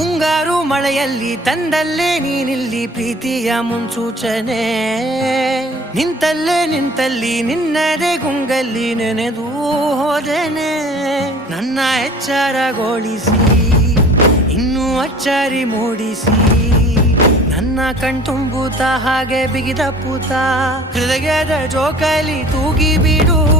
ಮುಂಗಾರು ಮಳೆಯಲ್ಲಿ ತಂದಲ್ಲೇ ನೀನಿಲ್ಲಿ ಪ್ರೀತಿಯ ಮುನ್ಸೂಚನೆ. ನಿಂತಲ್ಲಿ ನಿನ್ನದೇ ಗುಂಗಲ್ಲಿ ನೆನೆದು ಹೋದೆನೆ. ನನ್ನ ಎಚ್ಚರಗೊಳಿಸಿ ಇನ್ನೂ ಅಚ್ಚರಿ ಮೂಡಿಸಿ ನನ್ನ ಕಣ್ತುಂಬುತ್ತ ಹಾಗೆ ಬಿಗಿದ ಪೂತ ಹೃದಯದ ಜೋಕಾಲಿ ತೂಗಿ ಬಿಡು.